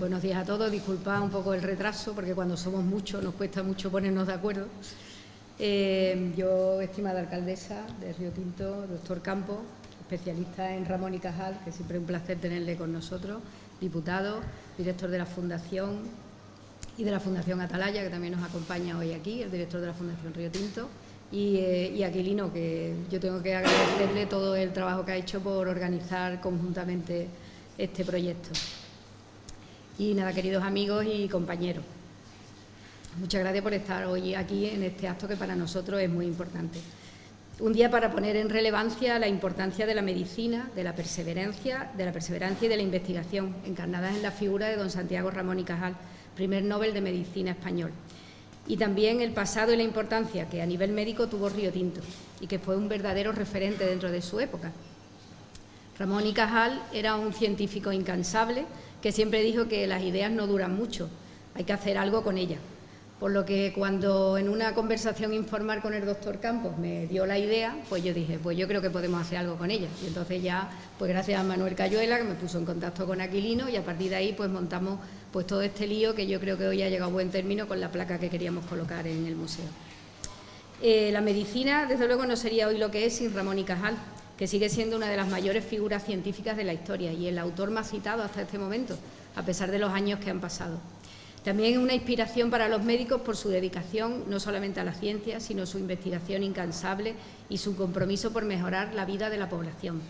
Buenos días a todos. Disculpad un poco el retraso, porque cuando somos muchos nos cuesta mucho ponernos de acuerdo. Yo, estimada alcaldesa de Río Tinto, doctor Campos, especialista en Ramón y Cajal, que siempre es un placer tenerle con nosotros, diputado, director de la Fundación y de la Fundación Atalaya, que también nos acompaña hoy aquí, el director de la Fundación Río Tinto, y Aquilino, que yo tengo que agradecerle todo el trabajo que ha hecho por organizar conjuntamente este proyecto. Y nada, queridos amigos y compañeros, muchas gracias por estar hoy aquí en este acto que para nosotros es muy importante. Un día para poner en relevancia la importancia de la medicina, de la perseverancia y de la investigación, encarnadas en la figura de don Santiago Ramón y Cajal, primer Nobel de Medicina español. Y también el pasado y la importancia que a nivel médico tuvo Río Tinto y que fue un verdadero referente dentro de su época. Ramón y Cajal era un científico incansable que siempre dijo que las ideas no duran mucho, hay que hacer algo con ellas. Por lo que cuando en una conversación informal con el doctor Campos me dio la idea, pues yo dije, pues yo creo que podemos hacer algo con ella. Y entonces ya, pues gracias a Manuel Cayuela, que me puso en contacto con Aquilino, y a partir de ahí pues montamos pues todo este lío que yo creo que hoy ha llegado a buen término con la placa que queríamos colocar en el museo. La medicina, desde luego, no sería hoy lo que es sin Ramón y Cajal, que sigue siendo una de las mayores figuras científicas de la historia y el autor más citado hasta este momento, a pesar de los años que han pasado. También es una inspiración para los médicos por su dedicación no solamente a la ciencia, sino su investigación incansable y su compromiso por mejorar la vida de la población.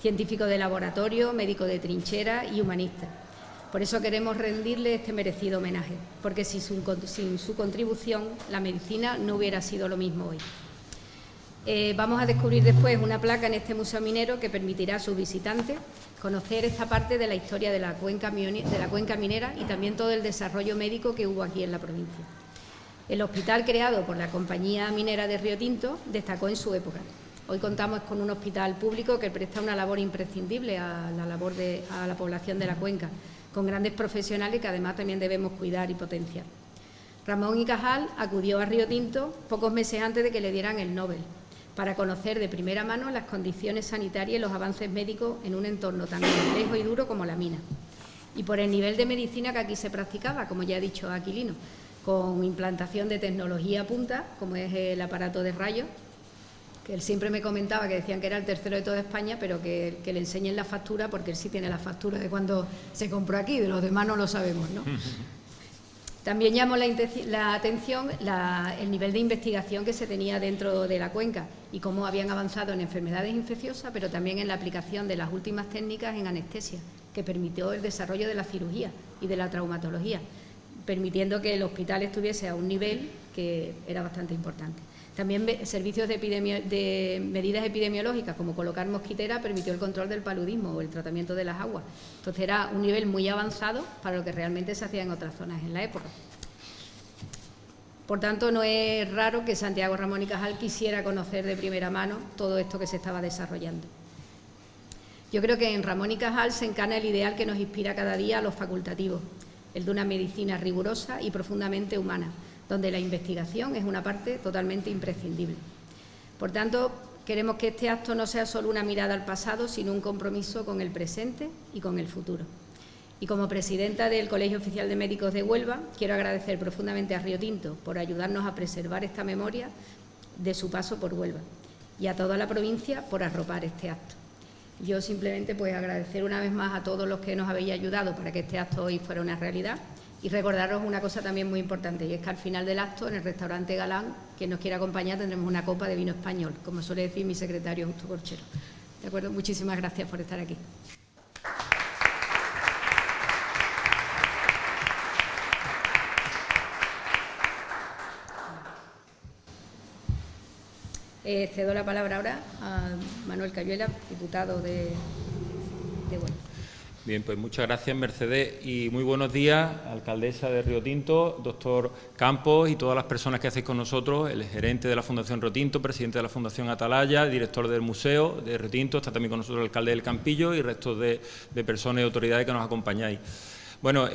Científico de laboratorio, médico de trinchera y humanista. Por eso queremos rendirle este merecido homenaje, porque sin su contribución la medicina no hubiera sido lo mismo hoy. Vamos a descubrir después una placa en este Museo Minero que permitirá a sus visitantes conocer esta parte de la historia de la cuenca minera y también todo el desarrollo médico que hubo aquí en la provincia. El hospital creado por la Compañía Minera de Río Tinto destacó en su época. Hoy contamos con un hospital público que presta una labor imprescindible a la población de la cuenca, con grandes profesionales que además también debemos cuidar y potenciar. Ramón y Cajal acudió a Río Tinto pocos meses antes de que le dieran el Nobel, para conocer de primera mano las condiciones sanitarias y los avances médicos en un entorno tan complejo y duro como la mina. Y por el nivel de medicina que aquí se practicaba, como ya ha dicho Aquilino, con implantación de tecnología punta, como es el aparato de rayos, que él siempre me comentaba que decían que era el tercero de toda España, pero que le enseñen la factura, porque él sí tiene la factura de cuando se compró aquí, de los demás no lo sabemos, ¿no? También llamó la atención el nivel de investigación que se tenía dentro de la cuenca y cómo habían avanzado en enfermedades infecciosas, pero también en la aplicación de las últimas técnicas en anestesia, que permitió el desarrollo de la cirugía y de la traumatología, permitiendo que el hospital estuviese a un nivel que era bastante importante. También servicios de medidas epidemiológicas, como colocar mosquitera, permitió el control del paludismo o el tratamiento de las aguas. Entonces era un nivel muy avanzado para lo que realmente se hacía en otras zonas en la época. Por tanto, no es raro que Santiago Ramón y Cajal quisiera conocer de primera mano todo esto que se estaba desarrollando. Yo creo que en Ramón y Cajal se encarna el ideal que nos inspira cada día a los facultativos, el de una medicina rigurosa y profundamente humana, donde la investigación es una parte totalmente imprescindible. Por tanto, queremos que este acto no sea solo una mirada al pasado, sino un compromiso con el presente y con el futuro. Y como presidenta del Colegio Oficial de Médicos de Huelva, quiero agradecer profundamente a Río Tinto por ayudarnos a preservar esta memoria de su paso por Huelva y a toda la provincia por arropar este acto. Yo simplemente pues agradecer una vez más a todos los que nos habéis ayudado para que este acto hoy fuera una realidad. Y recordaros una cosa también muy importante, y es que al final del acto, en el restaurante Galán, quien nos quiera acompañar, tendremos una copa de vino español, como suele decir mi secretario Justo Corchero. ¿De acuerdo? Muchísimas gracias por estar aquí. Cedo la palabra ahora a Manuel Cayuela, diputado de Huelva. Bien, pues muchas gracias, Mercedes, y muy buenos días, alcaldesa de Río Tinto, doctor Campos y todas las personas que hacéis con nosotros, el gerente de la Fundación Río Tinto, presidente de la Fundación Atalaya, director del Museo de Río Tinto, está también con nosotros el alcalde del Campillo y restos de personas y autoridades que nos acompañáis. Bueno,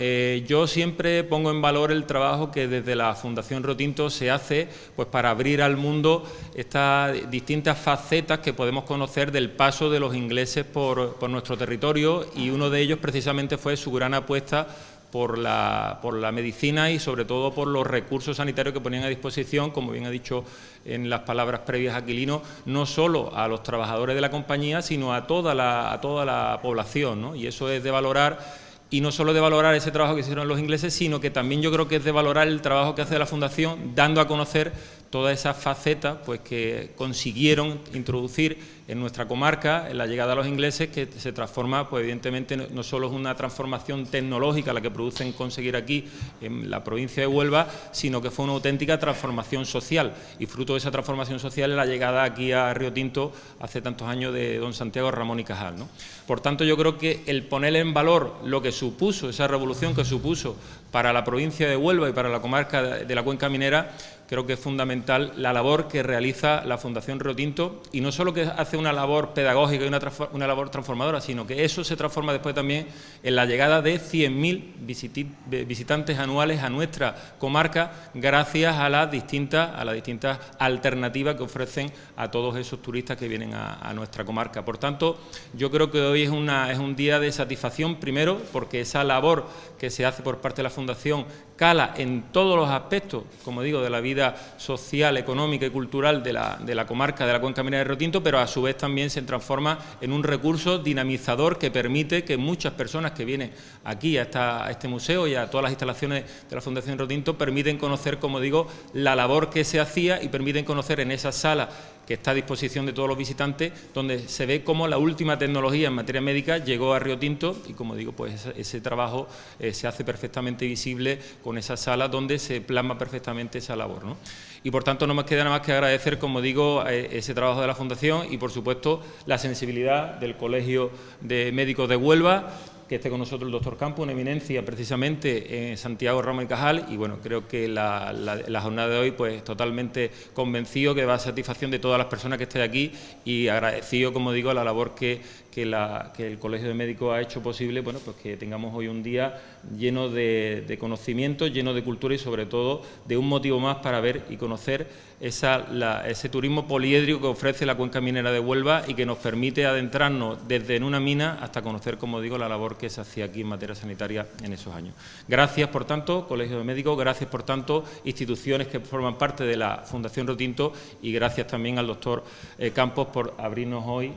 yo siempre pongo en valor el trabajo que desde la Fundación Riotinto se hace pues, para abrir al mundo estas distintas facetas que podemos conocer del paso de los ingleses por nuestro territorio, y uno de ellos precisamente fue su gran apuesta por la medicina y sobre todo por los recursos sanitarios que ponían a disposición, como bien ha dicho en las palabras previas Aquilino, no solo a los trabajadores de la compañía, sino a toda la población, ¿no? Y eso es de valorar. Y no solo de valorar ese trabajo que hicieron los ingleses, sino que también yo creo que es de valorar el trabajo que hace la Fundación, dando a conocer todas esas facetas pues, que consiguieron introducir en nuestra comarca, en la llegada de los ingleses, que se transforma, pues evidentemente no solo es una transformación tecnológica la que producen conseguir aquí en la provincia de Huelva, sino que fue una auténtica transformación social, y fruto de esa transformación social es la llegada aquí a Riotinto hace tantos años de don Santiago Ramón y Cajal, ¿no? Por tanto, yo creo que el poner en valor lo que supuso, esa revolución que supuso para la provincia de Huelva y para la comarca de la Cuenca Minera, creo que es fundamental la labor que realiza la Fundación Riotinto, y no solo que hace una labor pedagógica y una labor transformadora, sino que eso se transforma después también en la llegada de 100.000 visitantes anuales a nuestra comarca, gracias a las distintas alternativas que ofrecen a todos esos turistas que vienen a nuestra comarca. Por tanto, yo creo que hoy es un día de satisfacción, primero, porque esa labor que se hace por parte de la Fundación cala en todos los aspectos, como digo, de la vida social, económica y cultural de la comarca de la Cuenca Minera de Riotinto, pero a su vez también se transforma en un recurso dinamizador que permite que muchas personas que vienen aquí a este museo y a todas las instalaciones de la Fundación Riotinto permiten conocer, como digo, la labor que se hacía, y permiten conocer en esa sala que está a disposición de todos los visitantes, donde se ve cómo la última tecnología en materia médica llegó a Riotinto, y como digo, pues ese trabajo se hace perfectamente visible con esa sala donde se plasma perfectamente esa labor, ¿no? Y por tanto no me queda nada más que agradecer, como digo, ese trabajo de la Fundación y por supuesto la sensibilidad del Colegio de Médicos de Huelva, que esté con nosotros el doctor Campo, una eminencia precisamente en Santiago Ramón y Cajal, y bueno, creo que la jornada de hoy pues totalmente convencido que va a satisfacción de todas las personas que estén aquí, y agradecido, como digo, a la labor que el Colegio de Médicos ha hecho posible, bueno, pues que tengamos hoy un día lleno de conocimientos, lleno de cultura y sobre todo de un motivo más para ver y conocer ese turismo poliédrico que ofrece la Cuenca Minera de Huelva y que nos permite adentrarnos desde en una mina hasta conocer, como digo, la labor que se hacía aquí en materia sanitaria en esos años. Gracias, por tanto, Colegio de Médicos, gracias, por tanto, instituciones que forman parte de la Fundación Riotinto, y gracias también al doctor Campos por abrirnos hoy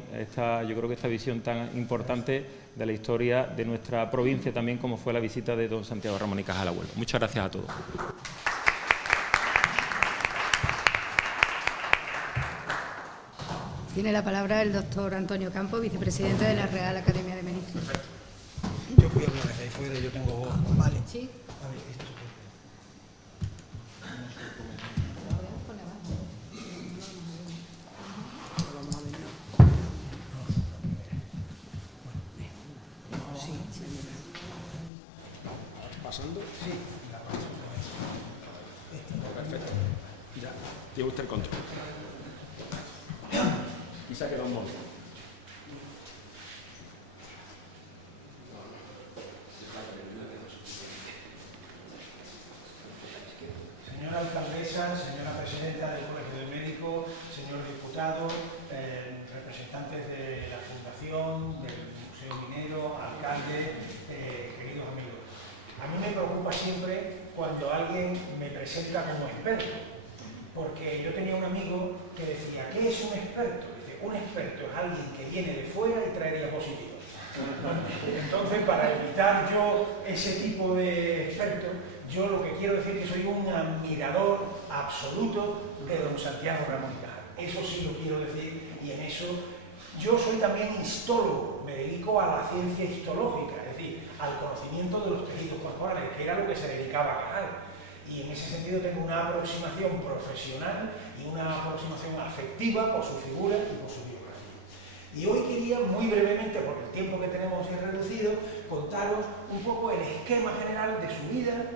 yo creo que esta visión tan importante de la historia de nuestra provincia, también como fue la visita de don Santiago Ramón y Cajal a Huelva. Muchas gracias a todos. Tiene la palabra el doctor Antonio Campos, vicepresidente de la Real Academia de Médicos. Yo voy a hablar desde ahí fuera, yo tengo voz. Vale. Sí. A ver, esto. ¿Pasando? Sí. Perfecto. Ya, lleva usted el control. Y se ha quedado un momento. Señora alcaldesa, señora presidenta del Colegio de Médicos, señor diputado, representantes de la Fundación, del Museo Minero, alcalde, queridos amigos. A mí me preocupa siempre cuando alguien me presenta como experto, porque yo tenía un amigo que decía, ¿qué es un experto? Dice, un experto es alguien que viene de fuera y trae diapositivas. Entonces, para evitar yo ese tipo de expertos, yo lo que quiero decir es que soy un admirador absoluto de don Santiago Ramón y Cajal. Eso sí lo quiero decir, y en eso yo soy también histólogo, me dedico a la ciencia histológica, es decir, al conocimiento de los tejidos corporales, que era lo que se dedicaba a Cajal. Y en ese sentido tengo una aproximación profesional y una aproximación afectiva por su figura y por su biografía. Y hoy quería, muy brevemente, porque el tiempo que tenemos es reducido, contaros un poco el esquema general de su vida,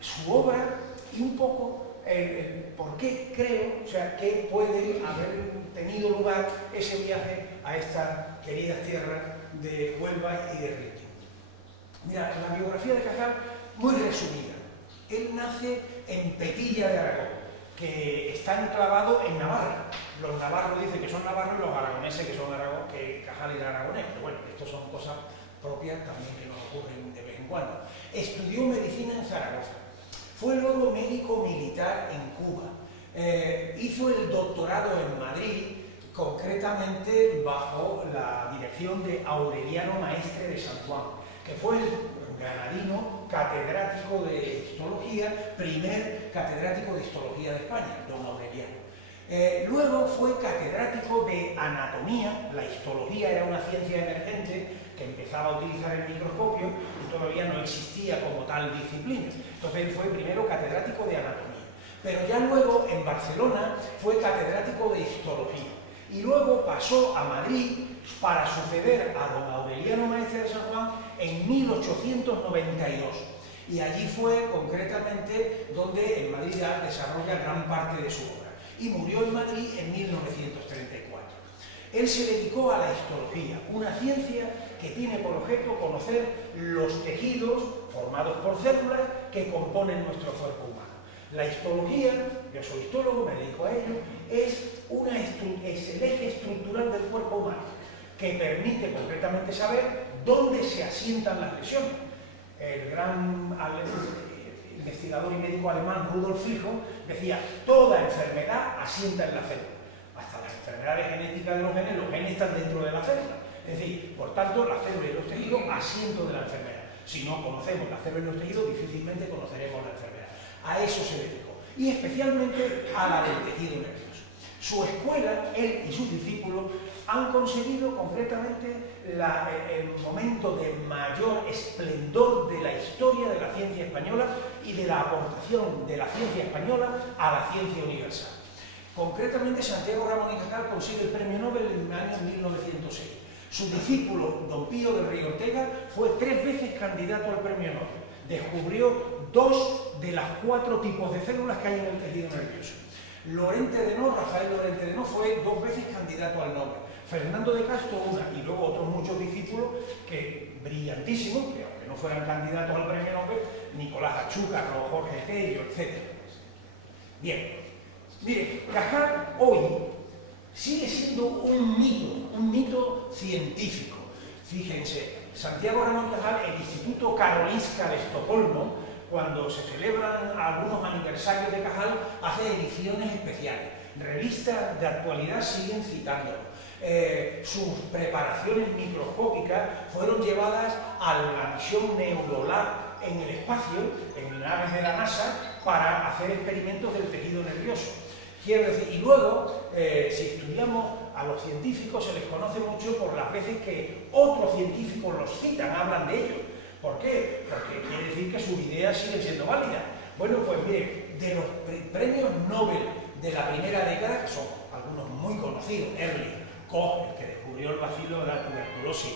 su obra y un poco el por qué creo, o sea, que puede haber tenido lugar ese viaje a estas queridas tierras de Huelva y de Riotinto. Mira, la biografía de Cajal, muy resumida. Él nace en Petilla de Aragón, que está enclavado en Navarra. Los navarros dicen que son navarros y los aragoneses que son que Cajal era aragonés. Pero bueno, esto son cosas propias también que nos ocurren de vez en cuando. Estudió medicina en Zaragoza. Fue luego médico militar en Cuba. Hizo el doctorado en Madrid, concretamente bajo la dirección de Aureliano Maestre de San Juan, que fue el granadino catedrático de histología, primer catedrático de histología de España, don Aureliano. Luego fue catedrático de anatomía. La histología era una ciencia emergente que empezaba a utilizar el microscopio y todavía no existía como tal disciplina. Entonces él fue primero catedrático de anatomía, pero ya luego en Barcelona fue catedrático de histología y luego pasó a Madrid para suceder a don Aureliano Maestre de San Juan en 1892. Y allí fue concretamente donde en Madrid ya desarrolla gran parte de su obra. Y murió en Madrid en 1934. Él se dedicó a la histología, una ciencia que tiene por objeto conocer los tejidos formados por células que componen nuestro cuerpo humano. La histología, yo soy histólogo, me dedico a ello, es el eje estructural del cuerpo humano, que permite concretamente saber dónde se asientan las lesiones. El gran investigador y médico alemán Rudolf Virchow decía: toda enfermedad asienta en la célula. Hasta las enfermedades genéticas de los genes están dentro de la célula. Es decir, por tanto, la célula y los tejidos asiento de la enfermedad. Si no conocemos la célula y los tejidos, difícilmente conoceremos la enfermedad. A eso se dedicó, y especialmente a la del tejido nervioso. Su escuela, él y sus discípulos, han conseguido concretamente el momento de mayor esplendor de la historia de la ciencia española y de la aportación de la ciencia española a la ciencia universal. Concretamente, Santiago Ramón y Cajal consigue el premio Nobel en el año 1906. Su discípulo, don Pío del Río Ortega, fue 3 veces candidato al premio Nobel. Descubrió 2 de las 4 tipos de células que hay en el tejido nervioso. Rafael Lorente de No, fue 2 veces candidato al Nobel. Fernando de Castro una, y luego otros muchos discípulos que brillantísimos, que aunque no fueran candidatos al premio Nobel, Nicolás Achúcarro, Jorge Tello, etc. Bien, mire, Cajal hoy sigue siendo un mito científico. Fíjense, Santiago Ramón y Cajal, el Instituto Karolinska de Estocolmo, cuando se celebran algunos aniversarios de Cajal, hace ediciones especiales. Revistas de actualidad siguen citándolo. Sus preparaciones microscópicas fueron llevadas a la misión Neurolab en el espacio, en naves de la NASA, para hacer experimentos del tejido nervioso. Quiero decir, y luego, si estudiamos a los científicos, se les conoce mucho por las veces que otros científicos los citan, hablan de ellos. ¿Por qué? Porque quiere decir que sus ideas siguen siendo válidas. Bueno, pues mire, de los premios Nobel de la primera década, que son algunos muy conocidos, Ehrlich, Koch, el que descubrió el bacilo de la tuberculosis,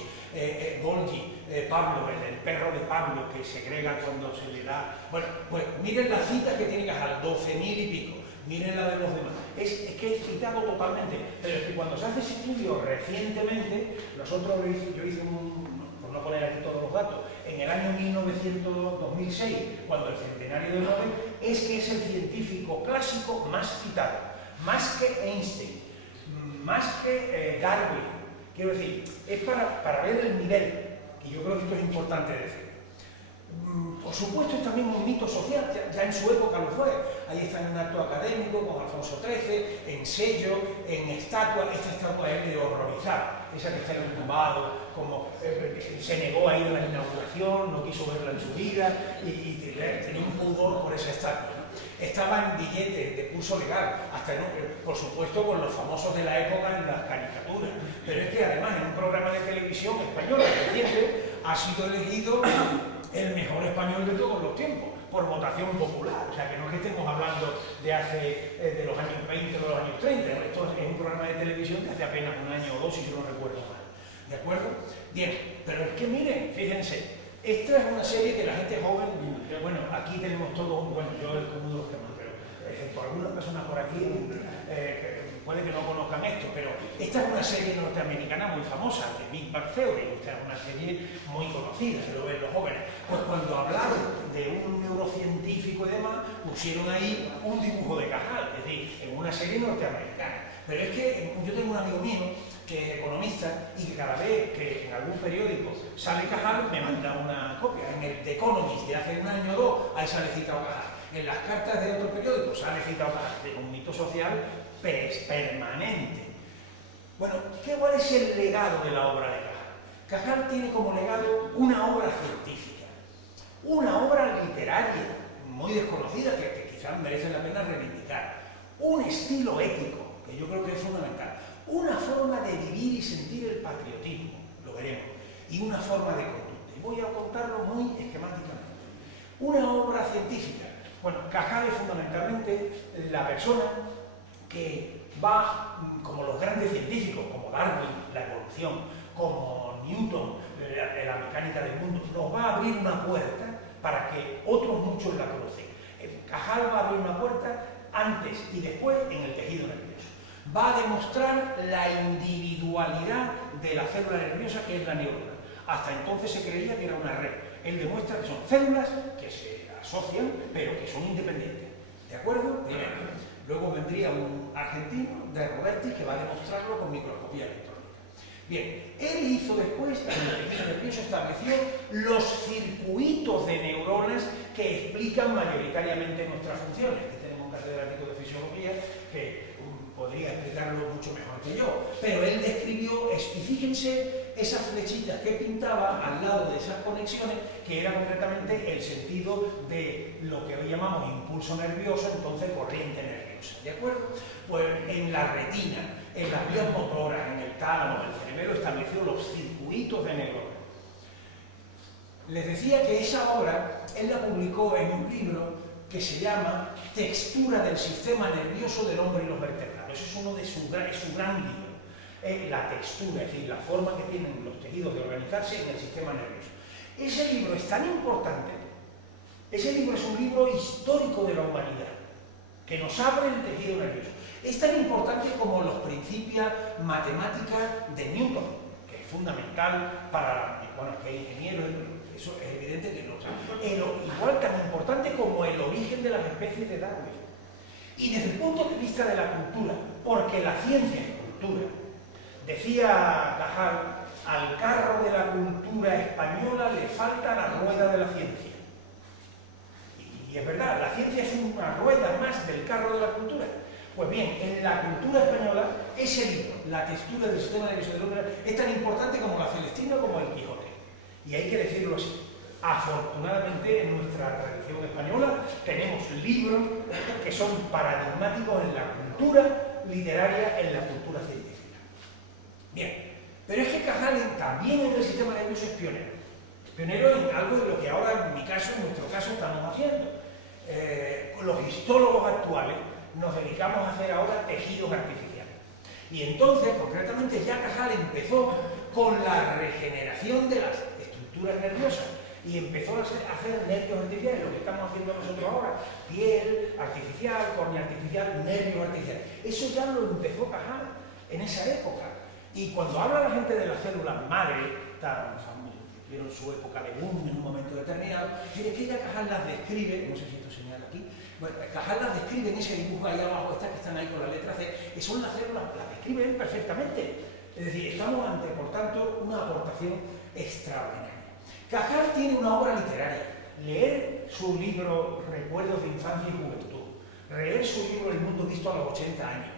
Golgi, Pablo, el perro de Pablo, que segrega cuando se le da... Bueno, pues miren las citas que tiene Cajal, 12.000 y pico. Miren la de los demás. Es que es citado totalmente. Pero es que cuando se hace ese estudio recientemente, yo hice por no poner aquí todos los datos, en el año 2006, cuando el centenario de Nobel, es que es el científico clásico más citado, más que Einstein, más que Darwin. Quiero decir, es para ver el nivel, y yo creo que esto es importante decir. Por supuesto, es también un mito social, ya en su época lo fue. Ahí está en un acto académico con Alfonso XIII, en sello, en estatua. Esta estatua es de horrorizar, esa que está entumbado, como se negó a ir a la inauguración, no quiso verla en su vida y tenía un pudor por esa estatua, ¿no? Estaba en billetes de curso legal, hasta por supuesto con los famosos de la época en las caricaturas. Pero es que además en un programa de televisión español reciente ha sido elegido el mejor español de todos los tiempos, por votación popular. O sea, que no es que estemos hablando de los años 20 o de los años 30, ¿no? Esto es un programa de televisión de hace apenas un año o 2, si yo no recuerdo mal. ¿De acuerdo? Bien, pero es que miren, fíjense, esta es una serie que la gente joven, bueno, aquí tenemos todos, bueno, yo el común de los temas, pero excepto algunas personas por aquí, puede que no conozcan esto, pero esta es una serie norteamericana muy famosa, de Big Bang Theory, esta es una serie muy conocida, se lo ven los jóvenes. Pues cuando hablaron de un neurocientífico y demás, pusieron ahí un dibujo de Cajal, es decir, en una serie norteamericana. Pero es que yo tengo un amigo mío que es economista y que cada vez que en algún periódico sale Cajal me manda una copia. En el The Economist de hace un año o dos, ahí sale citado Cajal. En las cartas de otro periódico sale citado Cajal. Es un mito social permanente. Bueno, ¿cuál es el legado de la obra de Cajal? Cajal tiene como legado una obra científica, una obra literaria muy desconocida que quizás merece la pena reivindicar, un estilo ético que yo creo que es fundamental, una forma de vivir y sentir el patriotismo, lo veremos, y una forma de conducta. Y voy a contarlo muy esquemáticamente. Una obra científica. Bueno, Cajal es fundamentalmente la persona que va, como los grandes científicos, como Darwin, la evolución, como Newton, la mecánica del mundo, nos va a abrir una puerta para que otros muchos la conocen. Cajal va a abrir una puerta antes y después en el tejido nervioso. Va a demostrar la individualidad de la célula nerviosa, que es la neurona. Hasta entonces se creía que era una red. Él demuestra que son células que se asocian, pero que son independientes. ¿De acuerdo? Bien. Luego vendría un argentino, de Roberti, que va a demostrarlo con microscopía electrónica. Bien, él hizo después, en el tejido nervioso, estableció los circuitos de neuronas que explican mayoritariamente nuestras funciones. Aquí tenemos un catedrático de fisiología que podría explicarlo mucho mejor que yo, pero él describió, y fíjense esas flechitas que pintaba al lado de esas conexiones, que era concretamente el sentido de lo que hoy llamamos impulso nervioso, entonces corriente nerviosa, ¿de acuerdo? Pues en la retina, en las vías motoras, en el tálamo, el cerebelo estableció los circuitos de neuronas. Les decía que esa obra, él la publicó en un libro que se llama Textura del sistema nervioso del hombre y los vertebrados. Ese es uno de su gran libro. La textura, es decir, la forma que tienen los tejidos de organizarse en el sistema nervioso. Ese libro es tan importante, ese libro es un libro histórico de la humanidad, que nos abre el tejido nervioso. Es tan importante como los principios matemáticos de Newton, que es fundamental para, bueno, que ingeniero, eso es evidente que no. Igual tan importante como el origen de las especies de Darwin. Y desde el punto de vista de la cultura, porque la ciencia es cultura. Decía Cajal, al carro de la cultura española le falta la rueda de la ciencia. Y es verdad, la ciencia es una rueda más del carro de la cultura. Pues bien, en la cultura española, ese libro, La textura del sistema nervioso del hombre, es tan importante como la Celestina o como el Quijote. Y hay que decirlo así. Afortunadamente, en nuestra tradición española tenemos libros que son paradigmáticos en la cultura literaria, en la cultura científica. Bien, pero es que Cajal también en el sistema nervioso es pionero. Pionero en algo de lo que ahora, en mi caso, en nuestro caso, estamos haciendo. Los histólogos actuales nos dedicamos a hacer ahora tejidos artificiales. Y entonces, concretamente, ya Cajal empezó con la regeneración de las estructuras nerviosas y empezó a hacer nervios artificiales, lo que estamos haciendo nosotros ahora, piel artificial, córnea artificial, nervios artificiales. Eso ya lo empezó Cajal en esa época. Y cuando habla la gente de las células madre, tuvieron su época de boom en un momento determinado, fíjense que ya Cajal las describe, no sé si esto señala aquí, bueno, Cajal las describe en ese dibujo ahí abajo, estas que están ahí con la letra C, que son las células, las describe él perfectamente. Es decir, estamos ante, por tanto, una aportación extraordinaria. Cajal tiene una obra literaria. Leer su libro Recuerdos de Infancia y Juventud, leer su libro El Mundo Visto a los 80 años,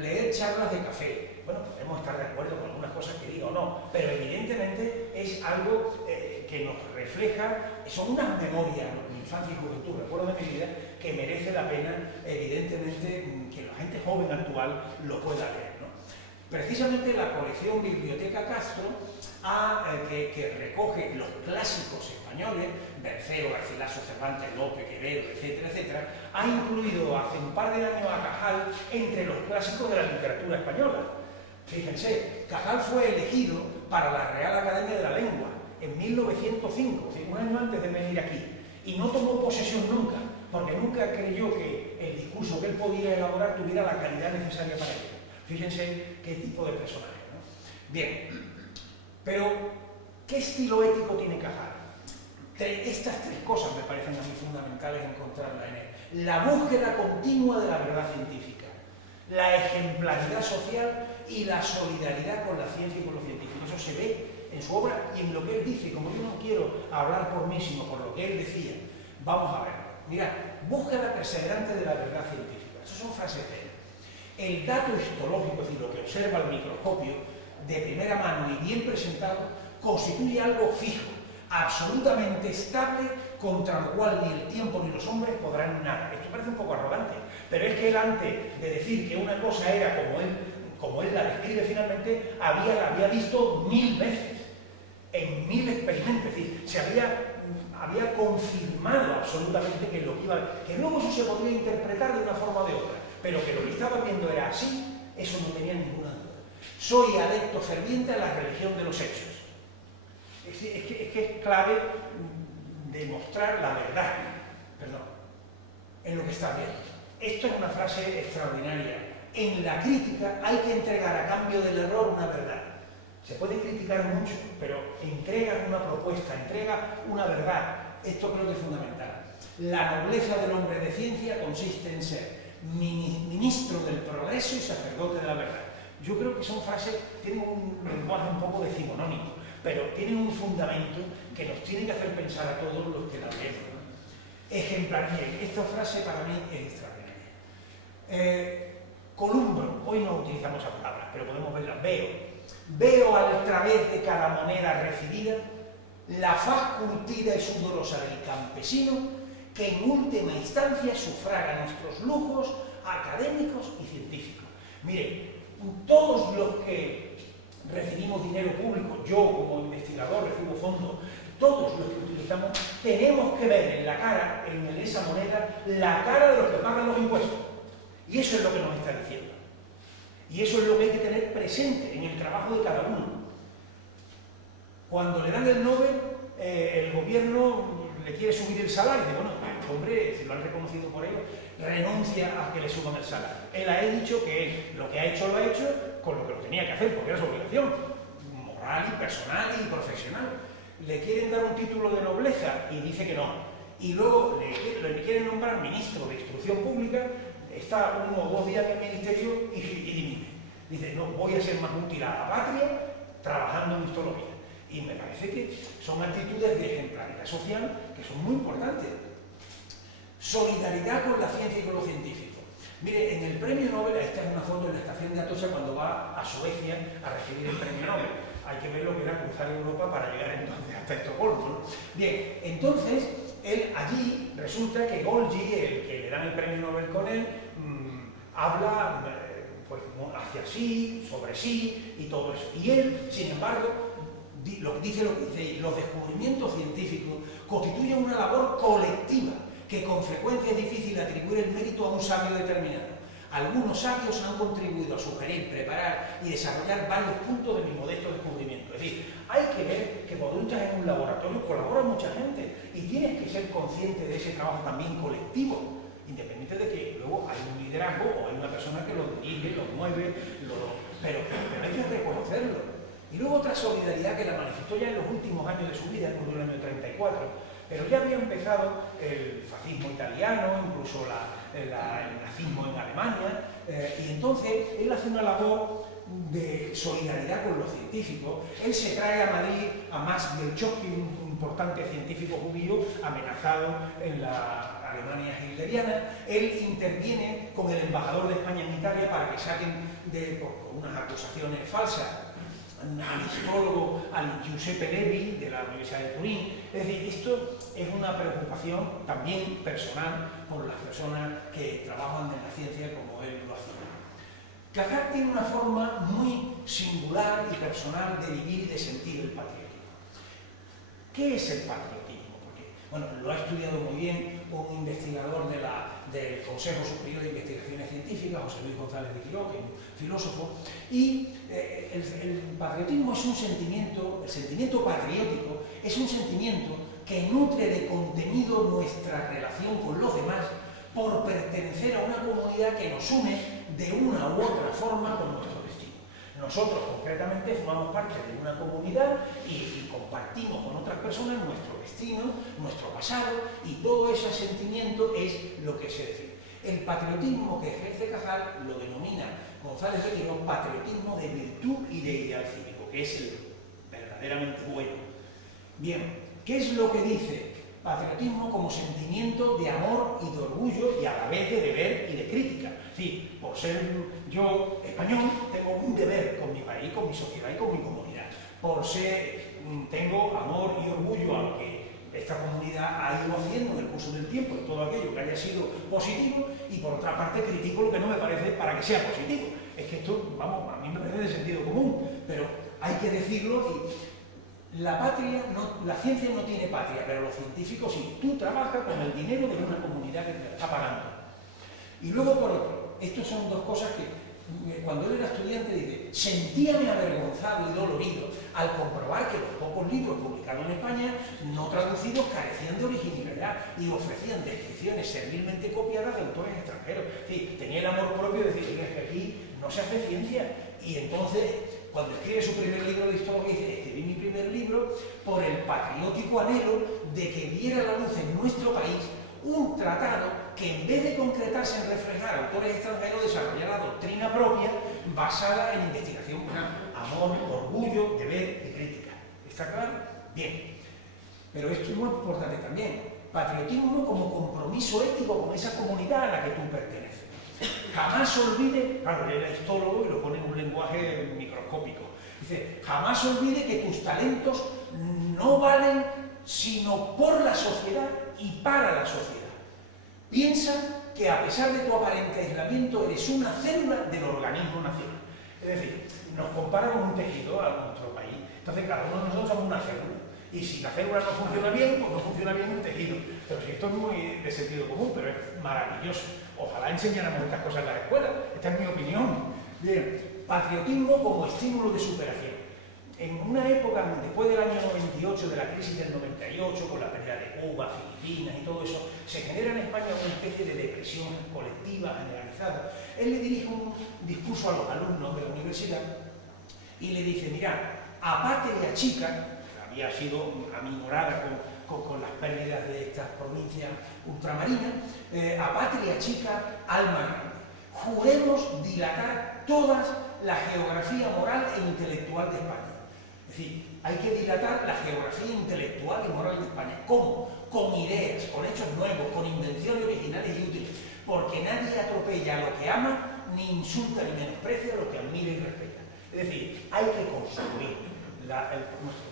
leer Charlas de Café. Bueno, podemos estar de acuerdo con algunas cosas que diga o no, pero evidentemente es algo que nos refleja, son unas memorias de infancia y juventud, recuerdo de mi vida, que merece la pena, evidentemente, que la gente joven actual lo pueda leer, ¿no? Precisamente la colección Biblioteca Castro, que recoge los clásicos españoles, Berceo, Garcilaso, Cervantes, Lope, Quevedo, etcétera, etcétera, ha incluido hace un par de años a Cajal entre los clásicos de la literatura española. Fíjense, Cajal fue elegido para la Real Academia de la Lengua en 1905, un año antes de venir aquí, y no tomó posesión nunca, porque nunca creyó que el discurso que él podía elaborar tuviera la calidad necesaria para ello. Fíjense qué tipo de personaje, ¿no? Bien, pero ¿qué estilo ético tiene Cajal? Estas tres cosas me parecen a mí fundamentales encontrarlas en él. La búsqueda continua de la verdad científica, la ejemplaridad social y la solidaridad con la ciencia y con los científicos. Eso se ve en su obra y en lo que él dice. Como yo no quiero hablar por mí, sino por lo que él decía, vamos a ver. Mirad, búsqueda perseverante de la verdad científica. Esas son frases de él. El dato histológico, es decir, lo que observa el microscopio, de primera mano y bien presentado, constituye algo fijo, absolutamente estable, contra lo cual ni el tiempo ni los hombres podrán nada. Esto parece un poco arrogante, pero es que él, antes de decir que una cosa era como él la describe finalmente, la había visto 1000 veces, en 1000 experimentos. Es decir, se había confirmado absolutamente que lo que iba... Que luego eso se podría interpretar de una forma o de otra, pero que lo que estaba viendo era así, eso no tenía ninguna duda. Soy adepto ferviente a la religión de los hechos. Es que es clave demostrar la verdad, en lo que está viendo. Esto es una frase extraordinaria. En la crítica hay que entregar a cambio del error una verdad. Se puede criticar mucho, pero entrega una propuesta, entrega una verdad. Esto creo que es fundamental. La nobleza del hombre de ciencia consiste en ser ministro del progreso y sacerdote de la verdad. Yo creo que son frases, tienen un lenguaje un poco decimonónico, pero tienen un fundamento que nos tiene que hacer pensar a todos los que la leemos, ¿no? Ejemplaridad. Esta frase para mí es extraordinaria. Columbro, hoy no utilizamos esa palabra, pero podemos verla. Veo a través de cada moneda recibida la faz curtida y sudorosa del campesino que en última instancia sufraga nuestros lujos académicos y científicos. Mire, todos los que recibimos dinero público, yo como investigador recibo fondos, todos los que utilizamos, tenemos que ver en la cara, en esa moneda, la cara de los que pagan los impuestos. Y eso es lo que nos está diciendo. Y eso es lo que hay que tener presente en el trabajo de cada uno. Cuando le dan el Nobel, el gobierno le quiere subir el salario. Y dice, bueno, hombre, si lo han reconocido por ello, renuncia a que le suban el salario. Él ha dicho que él lo que ha hecho, lo ha hecho con lo que lo tenía que hacer, porque era su obligación moral y personal y profesional. Le quieren dar un título de nobleza y dice que no. Y luego le quieren nombrar ministro de Instrucción Pública, está 1 o 2 días en el ministerio y dimite. Dice, no, voy a ser más útil a la patria trabajando en histología. Y me parece que son actitudes de ejemplaridad social que son muy importantes. Solidaridad con la ciencia y con los científicos. Mire, en el premio Nobel, esta es una foto en la estación de Atocha cuando va a Suecia a recibir el premio Nobel. Hay que ver lo que era cruzar Europa para llegar entonces hasta Estocolmo, ¿no? Bien, entonces, él allí resulta que Golgi, el que le dan el premio Nobel con él, habla pues, hacia sí, sobre sí y todo eso. Y él, sin embargo, dice lo que dice, los descubrimientos científicos constituyen una labor colectiva que con frecuencia es difícil atribuir el mérito a un sabio determinado. Algunos sabios han contribuido a sugerir, preparar y desarrollar varios puntos de mi modesto descubrimiento. Es decir, hay que ver que cuando estás en un laboratorio colabora mucha gente y tienes que ser consciente de ese trabajo también colectivo, independiente de que luego hay un liderazgo o hay una persona que lo dirige, lo mueve, pero hay que reconocerlo. Y luego otra solidaridad que la manifestó ya en los últimos años de su vida, en el año 34, pero ya había empezado el fascismo italiano, incluso el nazismo en Alemania, y entonces él hace una labor de solidaridad con los científicos. Él se trae a Madrid a Max Belchowski, un importante científico judío amenazado en la Alemania hitleriana. Él interviene con el embajador de España en Italia para que saquen por unas acusaciones falsas al histrólogo, al Giuseppe Levi de la Universidad de Turín. Es decir, esto es una preocupación también personal por las personas que trabajan en la ciencia como él lo hacía. Cajal tiene una forma muy singular y personal de vivir y de sentir el patriotismo. ¿Qué es el patriotismo? Porque, bueno, lo ha estudiado muy bien un investigador del Consejo Superior de Investigaciones Científicas, José Luis González de Quiró, que es un filósofo, y el patriotismo es un sentimiento, el sentimiento patriótico es un sentimiento que nutre de contenido nuestra relación con los demás por pertenecer a una comunidad que nos une de una u otra forma con nuestro destino. Nosotros concretamente formamos parte de una comunidad y compartimos con otras personas nuestro destino, nuestro pasado, y todo ese sentimiento es lo que se define. El patriotismo que ejerce Cajal lo denomina González de Quirós patriotismo de virtud y de ideal cívico, que es el verdaderamente bueno. Bien, ¿qué es lo que dice? Patriotismo como sentimiento de amor y de orgullo y a la vez de deber y de crítica. Sí, por ser yo español, tengo un deber con mi país, con mi sociedad y con mi comunidad. Por ser, tengo amor y orgullo a lo que esta comunidad ha ido haciendo en el curso del tiempo, en todo aquello que haya sido positivo, y por otra parte critico lo que no me parece para que sea positivo. Es que esto, vamos, a mí me parece de sentido común, pero hay que decirlo. Y la patria, la ciencia no tiene patria, pero los científicos sí. Tú trabajas con el dinero de una comunidad que te está pagando. Y luego, por otro, estas son dos cosas que cuando él era estudiante dice: sentíame avergonzado y dolorido al comprobar que los pocos libros publicados en España no traducidos carecían de originalidad y ofrecían descripciones servilmente copiadas de autores extranjeros. Es decir, tenía el amor propio de decir: es que aquí no se hace ciencia. Y entonces, cuando escribe su primer libro de historia, dice: escribí mi primer libro por el patriótico anhelo de que viera la luz en nuestro país un tratado que, en vez de concretarse en reflejar autores extranjeros, desarrollara la doctrina propia basada en investigación, amor, orgullo, deber y crítica. ¿Está claro? Bien. Pero esto es muy importante también. Patriotismo como compromiso ético con esa comunidad a la que tú perteneces. Jamás olvide, claro, él era histólogo y lo pone en un lenguaje microscópico. Dice: jamás olvide que tus talentos no valen sino por la sociedad y para la sociedad. Piensa que a pesar de tu aparente aislamiento eres una célula del organismo nacional. Es decir, nos compara con un tejido a nuestro país. Entonces cada uno de nosotros somos una célula. Y si la célula no funciona bien, pues no funciona bien un tejido. Pero si esto es muy de sentido común, pero es maravilloso. Ojalá enseñáramos estas cosas en la escuela. Esta es mi opinión. Bien, patriotismo como estímulo de superación. En una época, después del año 98, de la crisis del 98, con la pérdida de Cuba, Filipinas y todo eso, se genera en España una especie de depresión colectiva, generalizada. Él le dirige un discurso a los alumnos de la universidad y le dice: mirad, a patria chica, que había sido aminorada con las pérdidas de estas provincias ultramarinas, a patria chica, alma grande. Juremos dilatar todas la geografía moral e intelectual de España. Es decir, hay que dilatar la geografía intelectual y moral de España. ¿Cómo? Con ideas, con hechos nuevos, con invenciones originales y útiles. Porque nadie atropella a lo que ama, ni insulta ni menosprecia a lo que admira y respeta. Es decir, hay que construir.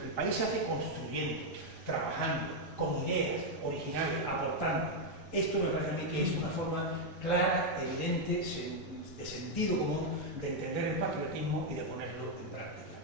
El país se hace construyendo, trabajando, con ideas originales, aportando. Esto me parece a mí que es una forma clara, evidente, de sentido común de entender el patriotismo y de ponerlo en práctica.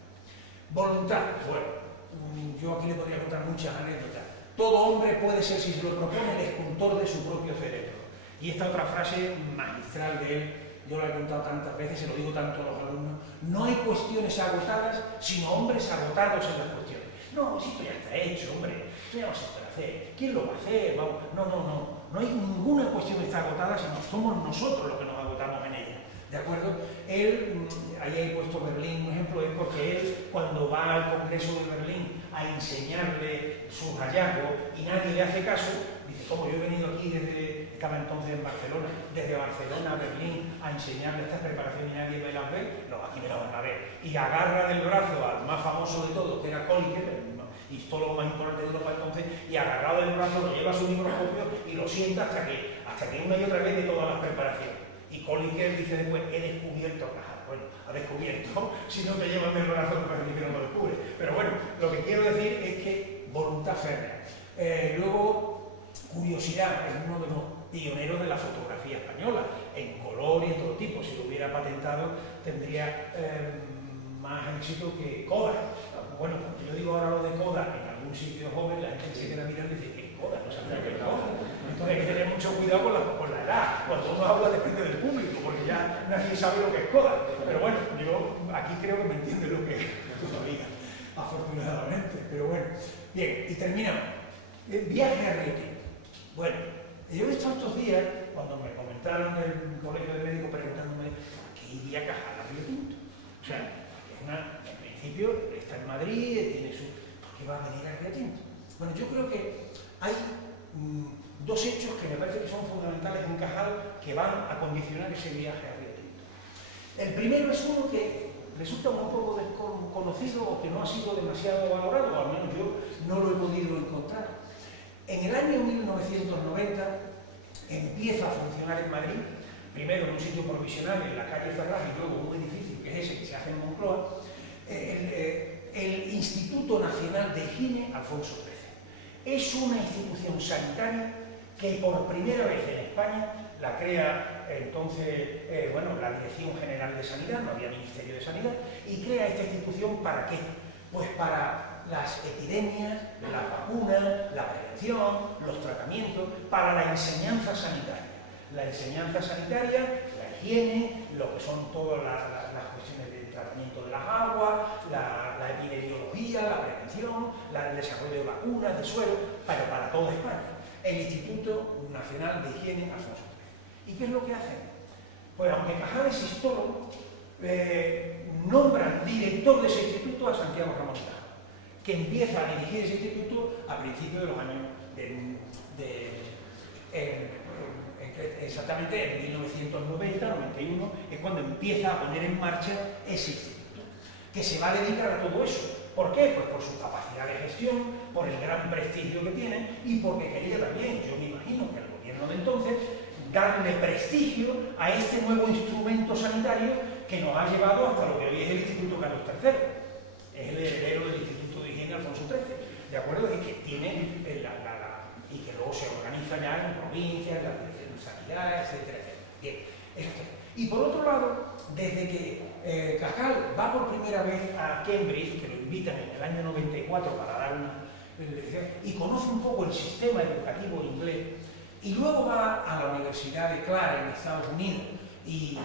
Voluntad. Bueno, yo aquí le podría contar muchas anécdotas. Todo hombre puede ser, si se lo propone, el escultor de su propio cerebro. Y esta otra frase magistral de él, yo la he contado tantas veces, se lo digo tanto a los alumnos: no hay cuestiones agotadas, sino hombres agotados en las cuestiones. No, si esto ya está hecho, hombre, esto ya no se puede hacer. ¿Quién lo va a hacer? Vamos. No hay ninguna cuestión que está agotada, sino somos nosotros los que nos agotamos en ella. ¿De acuerdo? Él, ahí he puesto Berlín, un ejemplo, es porque él, cuando va al Congreso de Berlín a enseñarle sus hallazgos y nadie le hace caso, dice: como yo he venido aquí estaba entonces en Barcelona, desde Barcelona a Berlín a enseñarle estas preparaciones y nadie me las ve, no, aquí me las van a ver. Y agarra del brazo al más famoso de todos, que era Kolliker, el histólogo más importante de Europa entonces, y agarrado del brazo lo lleva a su microscopio y lo sienta hasta que una y otra vez de todas las preparaciones. Y Kolliker dice después: he descubierto Cajal. Bueno, ha descubierto, si no te llevan del brazo, pues que no lo descubre. Pero bueno, lo que quiero decir es que voluntad férrea. Luego, curiosidad, es uno de los pioneros de la fotografía española, en color y en todo tipo. Si lo hubiera patentado, tendría más éxito que Kodak. Bueno, cuando yo digo ahora lo de Kodak en algún sitio joven, la gente se queda mirando y dice: ¿qué es Kodak? No sabía qué es Kodak. Entonces hay que tener mucho cuidado con la edad. Cuando uno habla depende del público, porque ya nadie sabe lo que es Kodak. Pero bueno, yo aquí creo que me entiende lo que es todavía, afortunadamente. Pero bueno, bien, y terminamos. Viaje a Río Tinto. Bueno, yo he estado estos días, cuando me comentaron del Colegio de Médicos preguntándome ¿por qué iría Cajal a Río Tinto? O sea, en principio está en Madrid, tiene su... ¿por qué va a venir a Río Tinto? Bueno, yo creo que hay dos hechos que me parece que son fundamentales en Cajal que van a condicionar ese viaje a Río Tinto. El primero es uno que resulta un poco desconocido o que no ha sido demasiado valorado, o al menos yo no lo he podido encontrar. En el año 1990 empieza a funcionar en Madrid, primero en un sitio provisional en la calle Ferraz y luego un edificio que es ese que se hace en Moncloa, el Instituto Nacional de Higiene Alfonso XIII. Es una institución sanitaria que por primera vez en España la crea entonces la Dirección General de Sanidad, no había Ministerio de Sanidad, y crea esta institución ¿para qué? Pues para las epidemias, las vacunas, la prevención, los tratamientos, para la enseñanza sanitaria. La enseñanza sanitaria, la higiene, lo que son todas las cuestiones de tratamiento de las aguas, la epidemiología, la prevención, el desarrollo de vacunas, de suero, pero para toda España. El Instituto Nacional de Higiene Alfonso XIII. ¿Y qué es lo que hacen? Pues aunque Cajal es histólogo, nombran director de ese instituto a Santiago Ramón y Cajal, que empieza a dirigir ese instituto a principios de los años exactamente en 1990-91 es cuando empieza a poner en marcha ese instituto, que se va a dedicar a todo eso. ¿Por qué? Pues por su capacidad de gestión, por el gran prestigio que tiene y porque quería también, yo me imagino que el gobierno de entonces, darle prestigio a este nuevo instrumento sanitario que nos ha llevado hasta lo que hoy es el Instituto Carlos III. Es el heredero del Instituto de Higiene Alfonso XIII, ¿de acuerdo? Y que tiene y que luego se organiza ya en provincias, en la Dirección de Sanidad, etcétera, etcétera. Bien, eso está. Y por otro lado, desde que Cajal va por primera vez a Cambridge, que lo invitan en el año 94 para dar una lección, y conoce un poco el sistema educativo inglés, y luego va a la Universidad de Clark en Estados Unidos y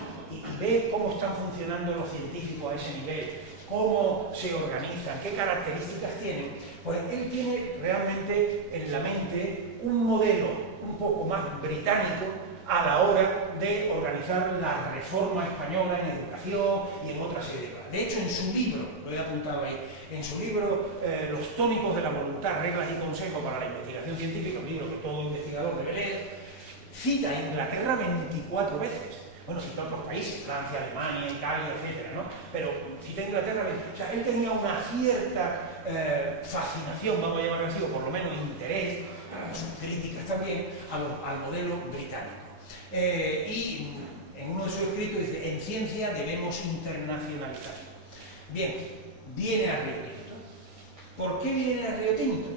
ve cómo están funcionando los científicos a ese nivel, cómo se organizan, qué características tienen, pues él tiene realmente en la mente un modelo un poco más británico a la hora de organizar la reforma española en educación y en otras serie de cosas. De hecho, en su libro, lo he apuntado ahí, en su libro Los tónicos de la voluntad, reglas y consejos para la investigación científica, un libro que todo investigador debe leer, cita a Inglaterra 24 veces. Bueno, cita a otros países, Francia, Alemania, Italia, etcétera, ¿no? Pero cita a Inglaterra, o sea, él tenía una cierta fascinación, vamos a llamarlo así, o por lo menos interés, sus críticas también, al modelo británico. Y en uno de sus escritos dice, en ciencia debemos internacionalizar. Bien, viene a Río Tinto. ¿Por qué viene a Río Tinto?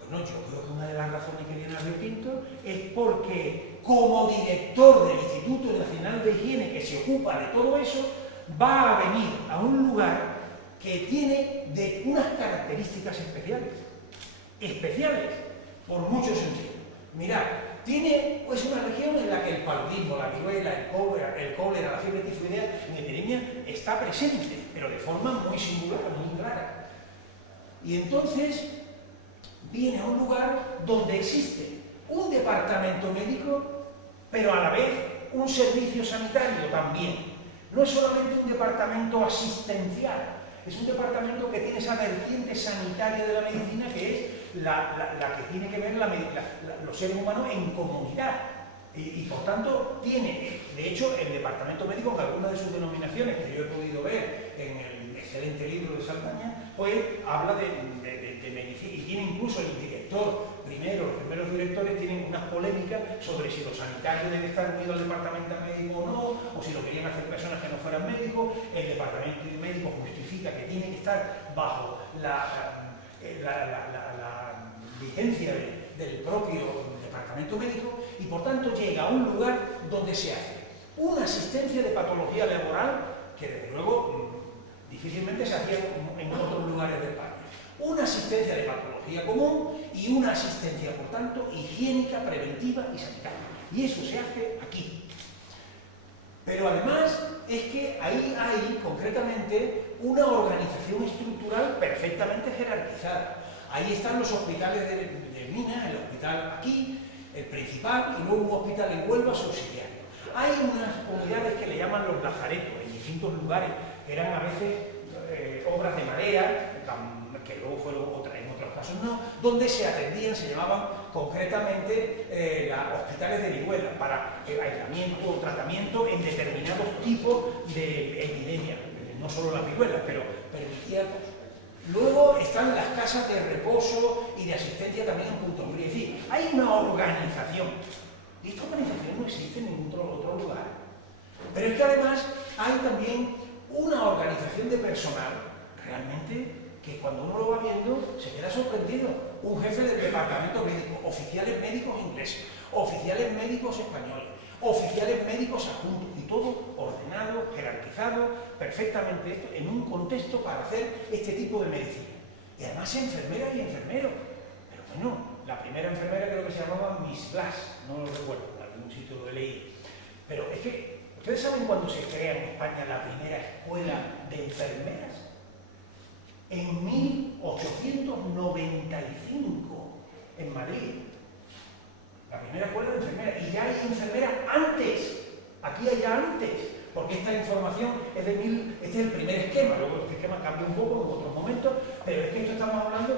Bueno, yo creo que una de las razones que viene a Río Tinto es porque como director del Instituto Nacional de Higiene que se ocupa de todo eso, va a venir a un lugar que tiene de unas características especiales, por muchos sentidos. Mirad, tiene pues una región en la que el paludismo, la viruela, el cólera, la fiebre tifoidea en epidemia está presente, pero de forma muy singular, muy clara. Y entonces viene a un lugar donde existe un departamento médico, pero a la vez un servicio sanitario también. No es solamente un departamento asistencial, es un departamento que tiene esa vertiente sanitaria de la medicina que es la que tiene que ver los seres humanos en comunidad. Y por tanto tiene, de hecho, el departamento médico, en algunas de sus denominaciones que yo he podido ver en el excelente libro de Saldaña, pues habla de medicina y tiene incluso el director, los primeros directores tienen unas polémicas sobre si los sanitarios deben estar unidos al departamento médico o no, o si lo querían hacer personas que no fueran médicos. El departamento médico justifica que tiene que estar bajo la vigencia del propio departamento médico y por tanto llega a un lugar donde se hace una asistencia de patología laboral que desde luego difícilmente se hacía en otros lugares de España. Una asistencia de patología común y una asistencia, por tanto, higiénica, preventiva y sanitaria. Y eso se hace aquí. Pero además es que ahí hay, concretamente, una organización estructural perfectamente jerarquizada. Ahí están los hospitales de Minas, el hospital aquí, el principal, y luego un hospital en Huelva subsidiario. Hay unas unidades que le llaman los lazaretos, en distintos lugares, que eran a veces obras de madera, que luego fueron en otros casos no, donde se atendían, se llamaban concretamente hospitales de viruela para aislamiento o tratamiento en determinados tipos de epidemias, no solo las viruelas, pero permitía cosas. Luego están las casas de reposo y de asistencia también en puntos. Es decir, hay una organización. Y esta organización no existe en ningún otro lugar. Pero es que además hay también una organización de personal realmente que cuando uno lo va viendo se queda sorprendido. Un jefe del departamento médico, oficiales médicos ingleses, oficiales médicos españoles, oficiales médicos adjuntos, y todo ordenado, jerarquizado, perfectamente en un contexto para hacer este tipo de medicina. Y además enfermeras y enfermeros. Pero bueno, la primera enfermera creo que se llamaba Miss Blas, no lo recuerdo, en algún sitio lo he leído. Pero es que, ¿ustedes saben cuándo se crea en España la primera escuela de enfermeras? En 1895, en Madrid. La primera escuela de enfermeras. Y ya hay enfermeras antes. Aquí hay ya antes. Porque esta información es este es el primer esquema. Luego este esquema cambia un poco en otros momentos. Pero es que esto estamos hablando.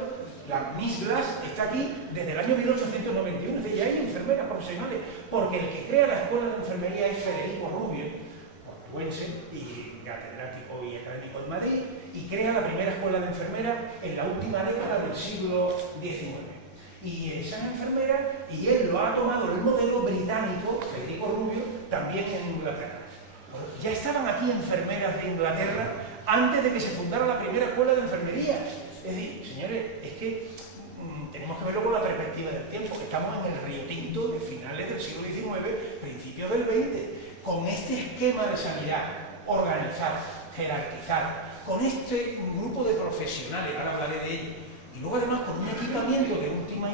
La Miss Blas está aquí desde el año 1891. Es decir, ya hay enfermeras profesionales. Porque el que crea la escuela de enfermería es Federico Rubio, portuense y catedrático y académico en Madrid, y crea la primera escuela de enfermeras en la última década del siglo XIX. Y esas enfermeras, y él lo ha tomado el modelo británico, Federico Rubio, también en Inglaterra. Bueno, ya estaban aquí enfermeras de Inglaterra antes de que se fundara la primera escuela de enfermería. Es decir, señores, es que tenemos que verlo con la perspectiva del tiempo, que estamos en el Río Tinto de finales del siglo XIX, principios del XX, con este esquema de sanidad organizado, jerarquizado, con este grupo de profesionales, ahora hablaré de ello, y luego además con un equipamiento de última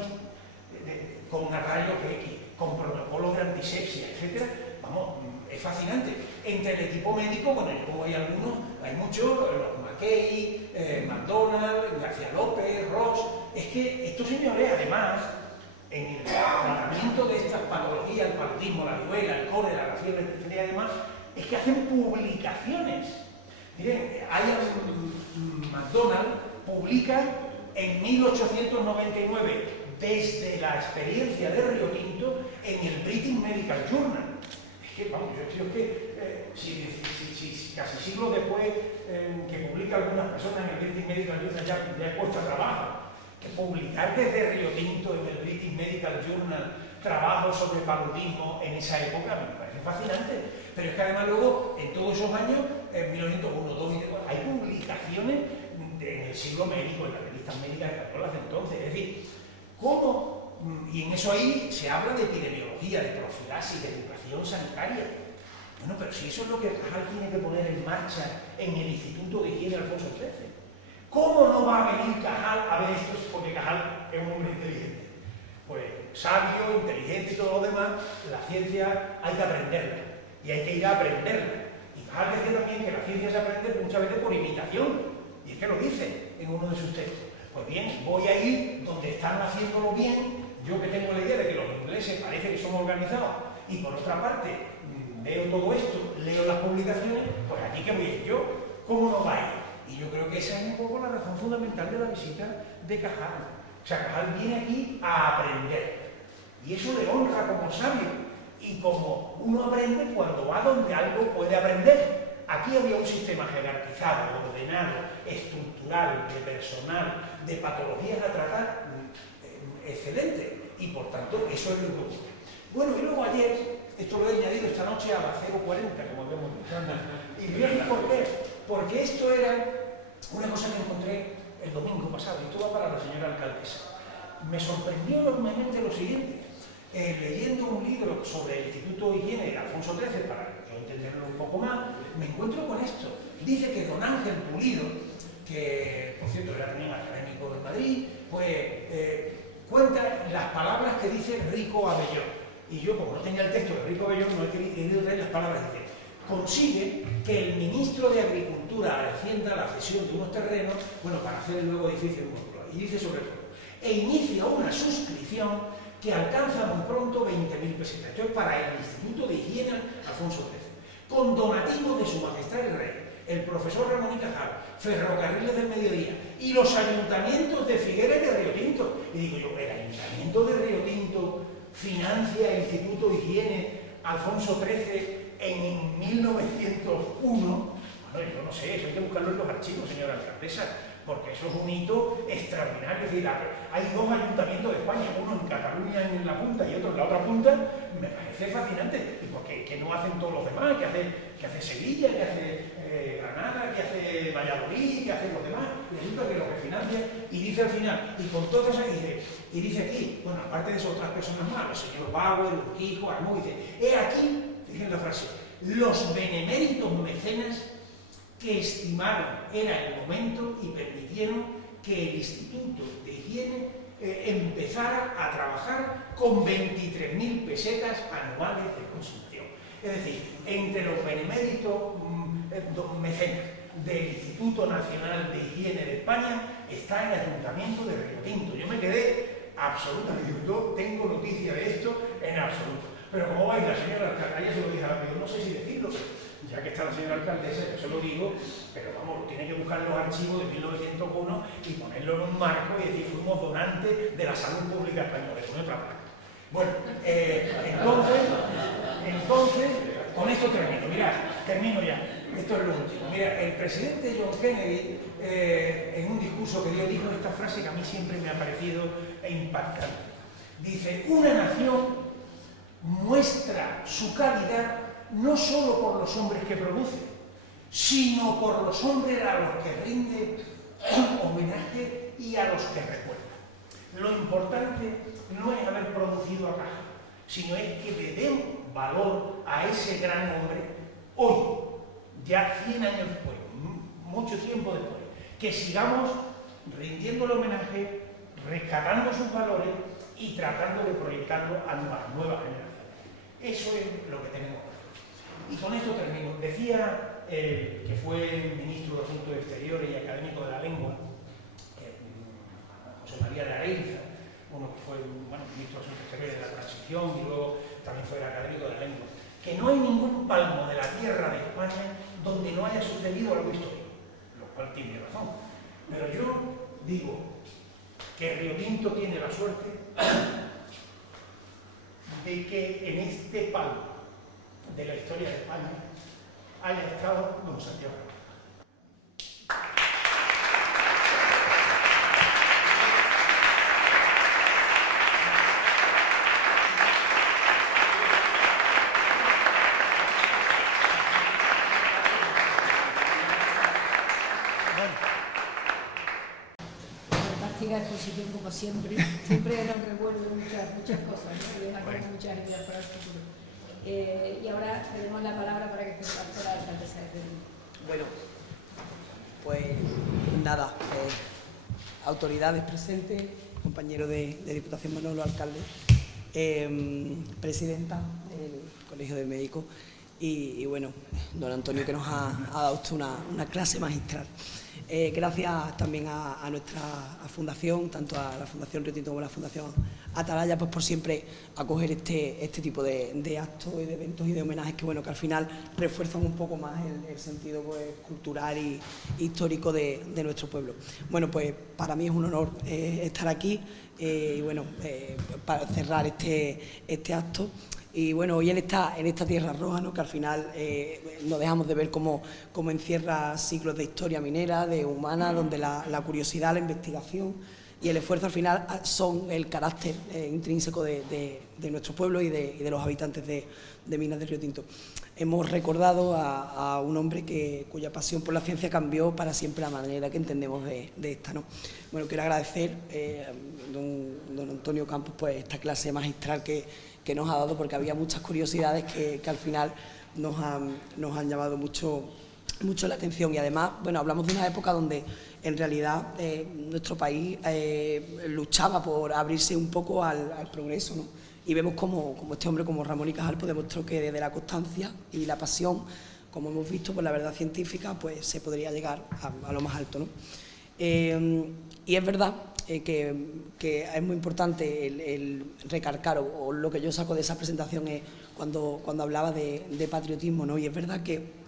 con rayos X, con protocolos de antisepsia, etc. Vamos, es fascinante. Entre el equipo médico, bueno, como hay algunos, hay muchos, los Mackey, McDonald, García López, Ross. Es que estos señores, además, en el tratamiento de estas patologías, el paludismo, la viruela, el cólera, la fiebre, etc., además, es que hacen publicaciones. Miren, McDonald publica en 1899, desde la experiencia de Río Tinto, en el British Medical Journal. Es que, vamos, yo creo que si casi siglos después que publica algunas personas en el British Medical Journal ya cuesta trabajo, que publicar desde Río Tinto en el British Medical Journal trabajos sobre paludismo en esa época me parece fascinante. Pero es que además luego, en todos esos años, en 1901, 2 y 3, hay publicaciones en el siglo médico, en las revistas médicas españolas de entonces. Es decir, ¿cómo? Y en eso ahí se habla de epidemiología, de profilaxis, de educación sanitaria. Bueno, pero si eso es lo que Cajal tiene que poner en marcha en el Instituto de Higiene Alfonso XIII. ¿Cómo no va a venir Cajal a ver esto? Porque Cajal es un hombre inteligente. Pues sabio, inteligente y todo lo demás, la ciencia hay que aprenderla. Y hay que ir a aprenderla. Y Cajal decía también que la ciencia se aprende muchas veces por imitación. Y es que lo dice en uno de sus textos. Pues bien, voy a ir donde están haciéndolo bien. Yo que tengo la idea de que los ingleses parece que son organizados. Y por otra parte, veo todo esto, leo las publicaciones, pues aquí que voy a ir yo. ¿Cómo no va a ir? Y yo creo que esa es un poco la razón fundamental de la visita de Cajal. O sea, Cajal viene aquí a aprender. Y eso le honra como sabio. Y como uno aprende cuando va donde algo puede aprender. Aquí había un sistema jerarquizado, ordenado, estructural, de personal, de patologías a tratar, excelente. Y por tanto, eso es lo que ocurre. Bueno, y luego ayer, esto lo he añadido esta noche a las 0:40, como vemos. Y bien, ¿por qué? Porque esto era una cosa que encontré el domingo pasado, y esto va para la señora alcaldesa. Me sorprendió enormemente lo siguiente. Leyendo un libro sobre el Instituto de Higiene de Alfonso XIII, para yo entenderlo un poco más, me encuentro con esto. Dice que don Ángel Pulido, que por cierto era también académico de Madrid, pues cuenta las palabras que dice Rico Abellón. Y yo, como no tenía el texto de Rico Abellón, no he querido leer las palabras. Dice: consigue que el ministro de Agricultura Hacienda la cesión de unos terrenos, bueno, para hacer el nuevo edificio de Módulo. Y dice sobre todo, e inicia una suscripción que alcanza muy pronto 20.000 pesetas. Esto es para el Instituto de Higiene Alfonso XIII, con donativos de Su Majestad el Rey, el profesor Ramón y Cajal, Ferrocarriles del Mediodía y los ayuntamientos de Figueres y de Río Tinto. Y digo yo, el ayuntamiento de Río Tinto financia el Instituto de Higiene Alfonso XIII en 1901. Bueno, yo no sé, eso hay que buscarlo en los archivos, señora alcaldesa, porque eso es un hito extraordinario. Es decir, hay dos ayuntamientos de España, uno en Cataluña en la punta y otro en la otra punta. Me parece fascinante. ¿Y por qué? ¿Qué no hacen todos los demás? ¿Qué hace Sevilla? ¿Qué hace Granada? ¿Qué hace Valladolid? ¿Qué hacen los demás? Y resulta que lo que financia, y dice al final, y con todas esas, y dice aquí, bueno, aparte de eso, otras personas más, el señor Bauer, Urquijo, Armó, dice, he aquí, fíjense la frase, los beneméritos mecenas que estimaron era el momento y permitieron que el Instituto de Higiene empezara a trabajar con 23.000 pesetas anuales de consumación. Es decir, entre los beneméritos mecenas del Instituto Nacional de Higiene de España está el Ayuntamiento de Río Tinto. Yo me quedé absolutamente, no tengo noticia de esto en absoluto. Pero como vais, la señora alcaldesa se lo dije a la no sé si decirlo, pero ya que está la señora alcaldesa, yo se lo digo, pero vamos, tiene que buscar los archivos de 1901 y ponerlo en un marco y decir, fuimos donantes de la salud pública española, eso no es otra placa. Bueno, entonces, con esto termino, mirad, termino ya, esto es lo último. Mira, el presidente John Kennedy, en un discurso que dio, dijo esta frase que a mí siempre me ha parecido impactante. Dice, una nación muestra su calidad no solo por los hombres que produce, sino por los hombres a los que rinde homenaje y a los que recuerda. Lo importante no es haber producido a caja, sino es que le den valor a ese gran hombre hoy, ya 100 años después, mucho tiempo después, que sigamos rindiéndole homenaje, rescatando sus valores y tratando de proyectarlo a las nuevas generaciones. Eso es lo que tenemos que hacer. Y con esto termino. Decía que fue ministro de Asuntos Exteriores y académico de la lengua, José María de Areilza, uno que fue ministro de Asuntos Exteriores de la Transición y luego también fue el académico de la lengua, que no hay ningún palmo de la tierra de España donde no haya sucedido algo histórico, lo cual tiene razón. Pero yo digo que Río Tinto tiene la suerte de que en este palmo de la historia de España haya estado don Santiago. Fantástica exposición como siempre nos revuelve muchas cosas, ¿no? Y deja con muchas ideas para el futuro. Y ahora tenemos la palabra para que se pase la alcaldesa de Río. Bueno, pues nada, autoridades presentes, compañero de Diputación Manolo, alcalde, presidenta del Colegio de Médicos y bueno, don Antonio, que nos ha dado usted una clase magistral. Gracias también a nuestra fundación, tanto a la Fundación Río Tinto como a la Fundación Atalaya, pues por siempre acoger este tipo de actos y de eventos y de homenajes que, bueno, que al final refuerzan un poco más el sentido pues, cultural y histórico de nuestro pueblo. Bueno, pues para mí es un honor estar aquí y, bueno, para cerrar este acto. Y bueno, hoy en esta tierra roja, ¿no? Que al final no dejamos de ver cómo encierra siglos de historia minera, de humana, donde la curiosidad, la investigación y el esfuerzo al final son el carácter intrínseco de nuestro pueblo y de los habitantes de Minas de Río Tinto. Hemos recordado a un hombre cuya pasión por la ciencia cambió para siempre la manera que entendemos de esta, ¿no? Bueno, quiero agradecer a don Antonio Campos pues esta clase magistral que nos ha dado, porque había muchas curiosidades que al final nos han llamado mucho la atención. Y además, bueno, hablamos de una época donde en realidad nuestro país luchaba por abrirse un poco al progreso, ¿no? Y vemos como este hombre, como Ramón y Cajal, pues demostró que desde la constancia y la pasión, como hemos visto, por la verdad científica, pues se podría llegar a lo más alto, ¿no? Y es verdad que es muy importante el recalcar, o lo que yo saco de esa presentación es cuando hablaba de patriotismo, ¿no? Y es verdad que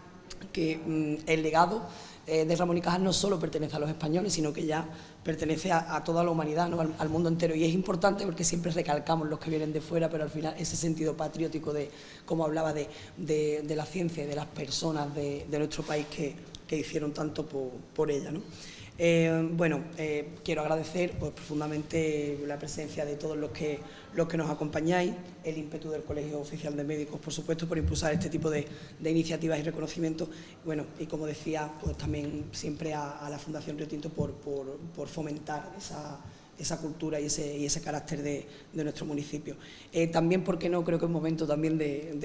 el legado de Ramón y Cajal no solo pertenece a los españoles, sino que ya pertenece a toda la humanidad, ¿no? al mundo entero. Y es importante porque siempre recalcamos los que vienen de fuera, pero al final ese sentido patriótico de, como hablaba, de la ciencia y de las personas de nuestro país que hicieron tanto por ella, ¿no? Quiero agradecer pues, profundamente la presencia de todos los que nos acompañáis, el ímpetu del Colegio Oficial de Médicos, por supuesto, por impulsar este tipo de iniciativas y reconocimientos. Bueno, y como decía, pues también siempre a la Fundación Río Tinto por fomentar esa cultura y ese carácter de nuestro municipio. También, porque no, creo que es momento también de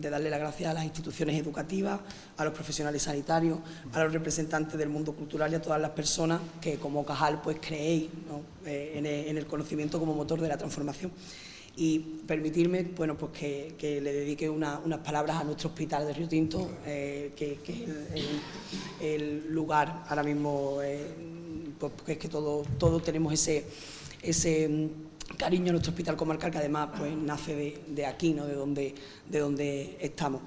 darle las gracias a las instituciones educativas, a los profesionales sanitarios, a los representantes del mundo cultural y a todas las personas que, como Cajal, pues creéis, ¿no? en el conocimiento como motor de la transformación. Y permitirme, bueno, pues que le dedique unas palabras a nuestro hospital de Río Tinto, que es el lugar ahora mismo, porque es que todos tenemos ese cariño a nuestro hospital comarcal, que además pues nace de aquí, ¿no? de donde estamos.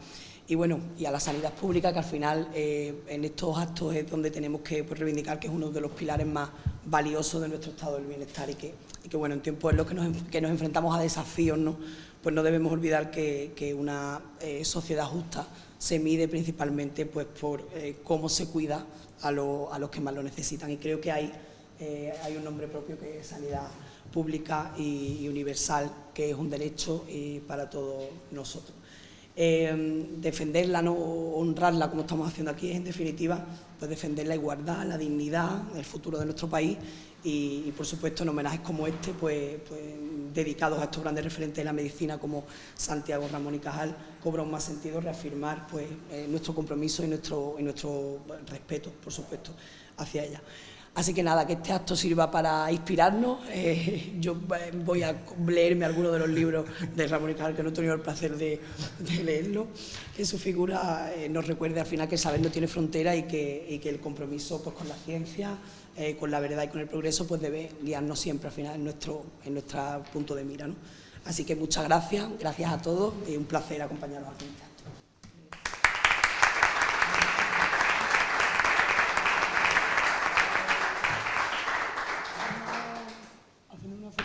Y bueno, y a la sanidad pública, que al final en estos actos es donde tenemos que pues, reivindicar que es uno de los pilares más valiosos de nuestro estado del bienestar, y que bueno, en tiempos en los que nos enfrentamos a desafíos, ¿no? Pues no debemos olvidar que una sociedad justa se mide principalmente pues por cómo se cuida a los que más lo necesitan, y creo que hay un nombre propio, que es sanidad pública y universal, que es un derecho para todos nosotros. Defenderla, no honrarla como estamos haciendo aquí, es en definitiva pues defender la igualdad, la dignidad, el futuro de nuestro país, y por supuesto en homenajes como este pues dedicados a estos grandes referentes de la medicina como Santiago, Ramón y Cajal, cobra un más sentido reafirmar pues nuestro compromiso y nuestro respeto, por supuesto, hacia ella. Así que nada, que este acto sirva para inspirarnos. Yo voy a leerme algunos de los libros de Ramón y Cajal, que no he tenido el placer de leerlo, que su figura nos recuerde al final que el saber no tiene frontera, y que el compromiso pues, con la ciencia, con la verdad y con el progreso pues debe guiarnos siempre al final en nuestro punto de mira, ¿no? Así que muchas gracias a todos y un placer acompañarnos a este acto.